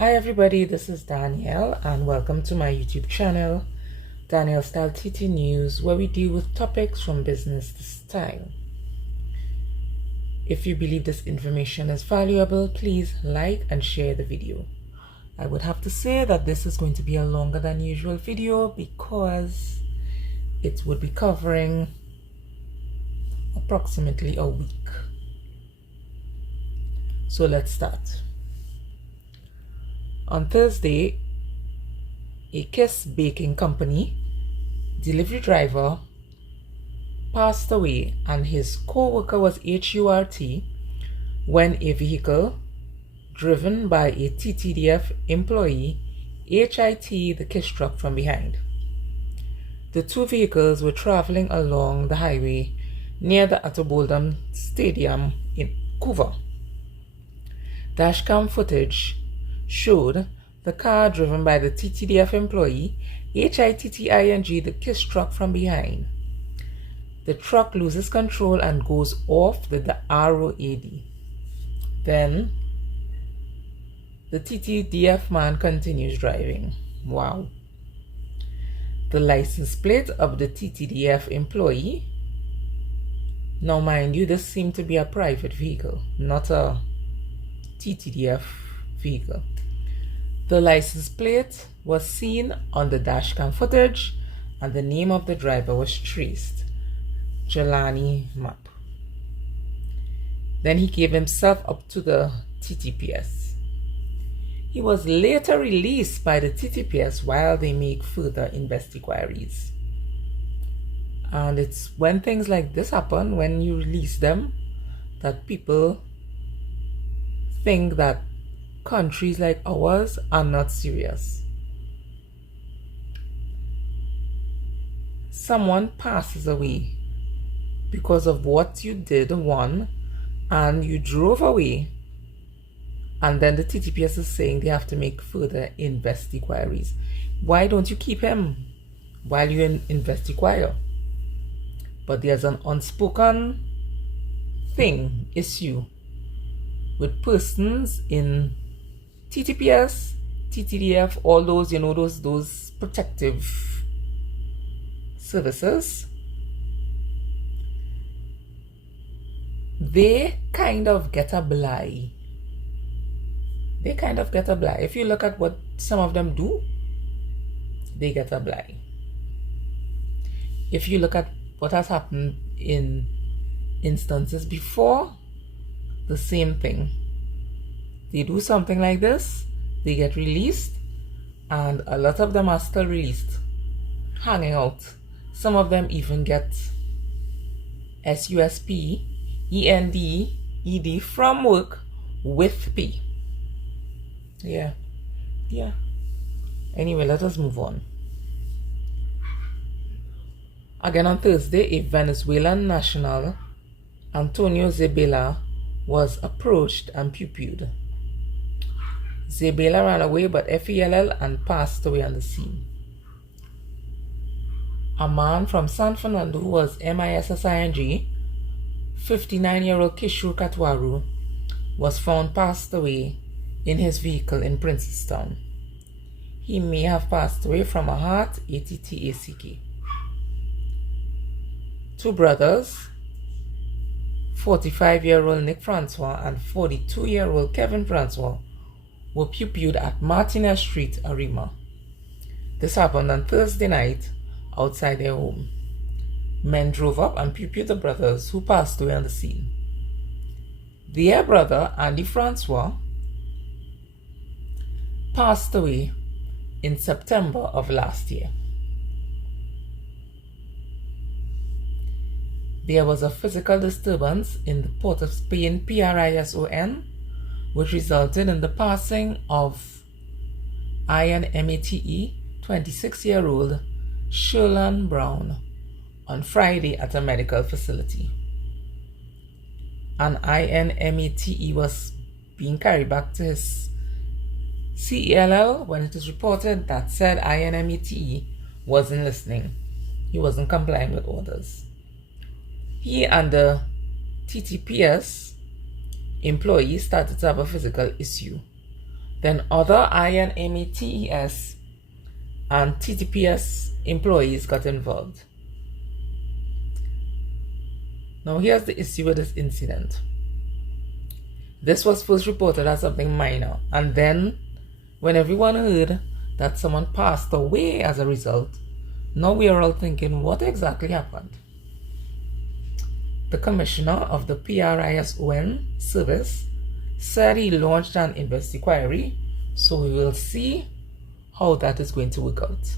Hi everybody, this is Danielle and welcome to my YouTube channel, Danielle Style TT News, where we deal with topics from business to style. If you believe this information is valuable, please like and share the video. I would have to say that this is going to be a longer than usual video because it would be covering approximately a week. So let's start. On Thursday, a Kiss Baking Company delivery driver passed away and his co-worker was HURT when a vehicle driven by a TTDF employee HIT the Kiss truck from behind. The two vehicles were traveling along the highway near the Atoboldam Stadium in Couva. Dashcam footage showed the car driven by the TTDF employee HITTING the Kiss truck from behind. The truck loses control and goes off with the ROAD. Then the TTDF man continues driving. Wow. The license plate of the TTDF employee. Now mind you, this seemed to be a private vehicle, not a TTDF vehicle. The license plate was seen on the dashcam footage and the name of the driver was traced, Jelani Map. Then he gave himself up to the TTPS. He was later released by the TTPS while they make further investigations. And it's when things like this happen, when you release them, that people think that countries like ours are not serious. Someone passes away because of what you did, one, and you drove away, and then the TTPS is saying they have to make further investigations. Why don't you keep him while you investigate? But there's an unspoken issue with persons in TTPS, TTDF, all those, those protective services. They kind of get a bly. If you look at what some of them do, they get a bly. If you look at what has happened in instances before, the same thing. They do something like this, they get released, and a lot of them are still released, hanging out. Some of them even get SUSP, END, ED from work with pay. Yeah. Anyway, let us move on. Again on Thursday, a Venezuelan national, Antonio Zebela, was approached and pupilled. Zebela ran away but FELL and passed away on the scene. A man from San Fernando who was MISSING, 59-year-old Kishore Katwaru, was found passed away in his vehicle in Princestown. He may have passed away from a heart ATTACK. Two brothers, 45-year-old Nick Francois and 42-year-old Kevin Francois, were pupilled at Martinez Street, Arima. This happened on Thursday night outside their home. Men drove up and pupilled the brothers, who passed away on the scene. Their brother, Andy Francois, passed away in September of last year. There was a physical disturbance in the Port of Spain PRISON, which resulted in the passing of INMATE 26-year-old Sherlan Brown on Friday at a medical facility. An INMATE was being carried back to his CELL when it is reported that said INMATE wasn't listening. He wasn't complying with orders. He and the TTPS employees started to have a physical issue. Then other INMATES and TTPS employees got involved. Now here's the issue with this incident. This was first reported as something minor, and then when everyone heard that someone passed away as a result, now we are all thinking, what exactly happened? The commissioner of the PRISON service said he launched an inquiry, so we will see how that is going to work out.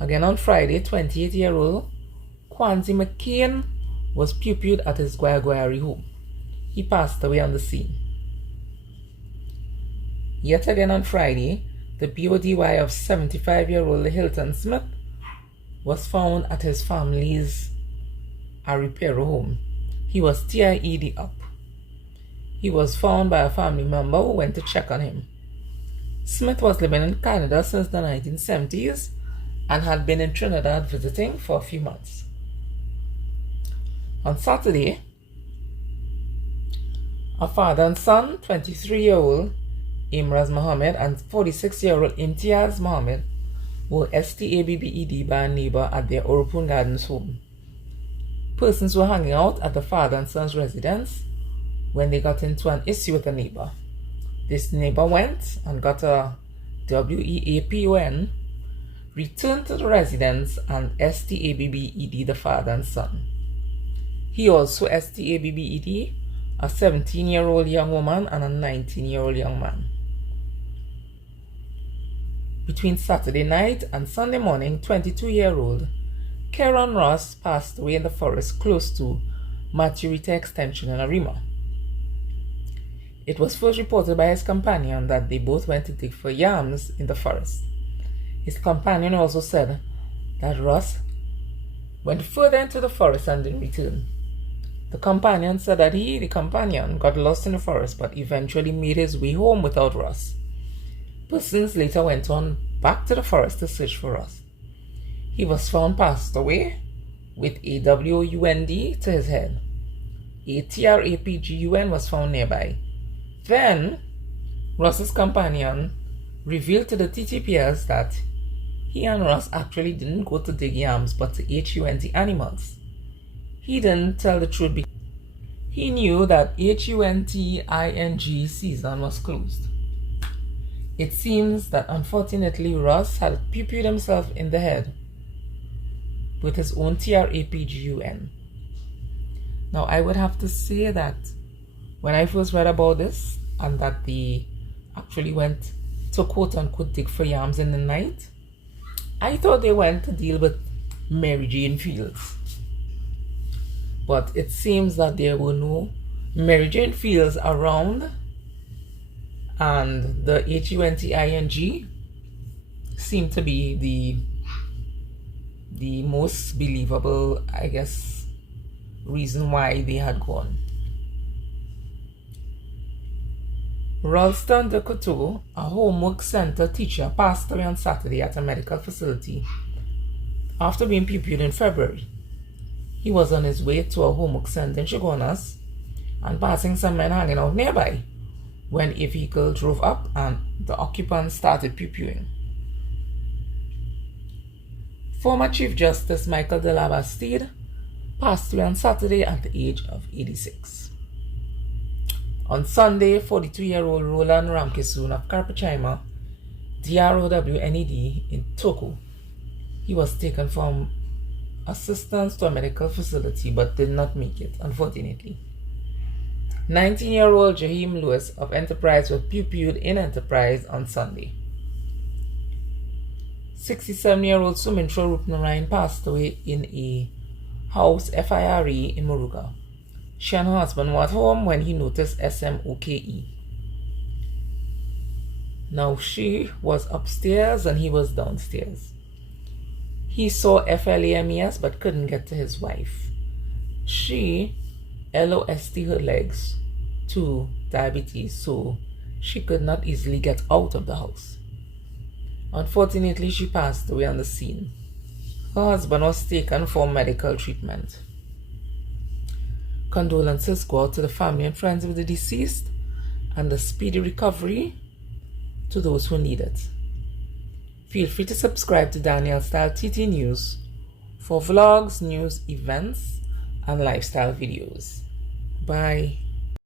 Again on Friday, 28-year-old Kwanzi McCain was pupilled at his Guayguayari home. He passed away on the scene. Yet again on Friday, the BODY of 75-year-old Hilton Smith was found at his family's Aripero home. He was TIED up. He was found by a family member who went to check on him. Smith was living in Canada since the 1970s and had been in Trinidad visiting for a few months. On Saturday, a father and son, 23-year-old Imraz Mohammed and 46-year-old Imtiaz Mohammed, were stabbed by a neighbor at their Orupun Gardens home. Persons were hanging out at the father and son's residence when they got into an issue with a neighbor. This neighbor went and got a WEAPON, returned to the residence and stabbed the father and son. He also stabbed a 17-year-old young woman and a 19-year-old young man. Between Saturday night and Sunday morning, 22-year-old Karen Ross passed away in the forest close to Maturita Extension in Arima. It was first reported by his companion that they both went to dig for yams in the forest. His companion also said that Ross went further into the forest and didn't return. The companion said that the companion, got lost in the forest but eventually made his way home without Ross. Persons later went on back to the forest to search for Ross. He was found passed away with a WUND to his head. A TRAPGUN was found nearby. Then, Ross's companion revealed to the TTPS that he and Ross actually didn't go to dig yams but to HUNT animals. He didn't tell the truth because he knew that HUNTING season was closed. It seems that unfortunately Ross had pupilled himself in the head with his own TRAPGUN. Now I would have to say that when I first read about this and that they actually went to quote unquote dig for yams in the night, I thought they went to deal with Mary Jane Fields. But it seems that there were no Mary Jane Fields around, and the HUNTING seemed to be the most believable, I guess, reason why they had gone. Ralston de Coteau, a homework center teacher, passed away on Saturday at a medical facility after being pupilled in February. He was on his way to a homework center in Chagonas and passing some men hanging out nearby when a vehicle drove up and the occupants started pupilling. Former Chief Justice Michael de la Bastide passed away on Saturday at the age of 86. On Sunday, 42-year-old Roland Ramkisoon of Carpachima, DROWNED in Toko, he was taken from assistance to a medical facility but did not make it, unfortunately. 19-year-old Jaheim Lewis of Enterprise was pupilled in Enterprise on Sunday. 67-year-old Sumintra Rupnarayan passed away in a house FIRE in Moruga. She and her husband were at home when he noticed SMOKE. Now she was upstairs and he was downstairs. He saw FLAMES but couldn't get to his wife. She LOST her legs to diabetes, so she could not easily get out of the house. Unfortunately, she passed away on the scene. Her husband was taken for medical treatment. Condolences go out to the family and friends of the deceased and a speedy recovery to those who need it. Feel free to subscribe to Danielle Style TT News for vlogs, news, events, and lifestyle videos. Bye.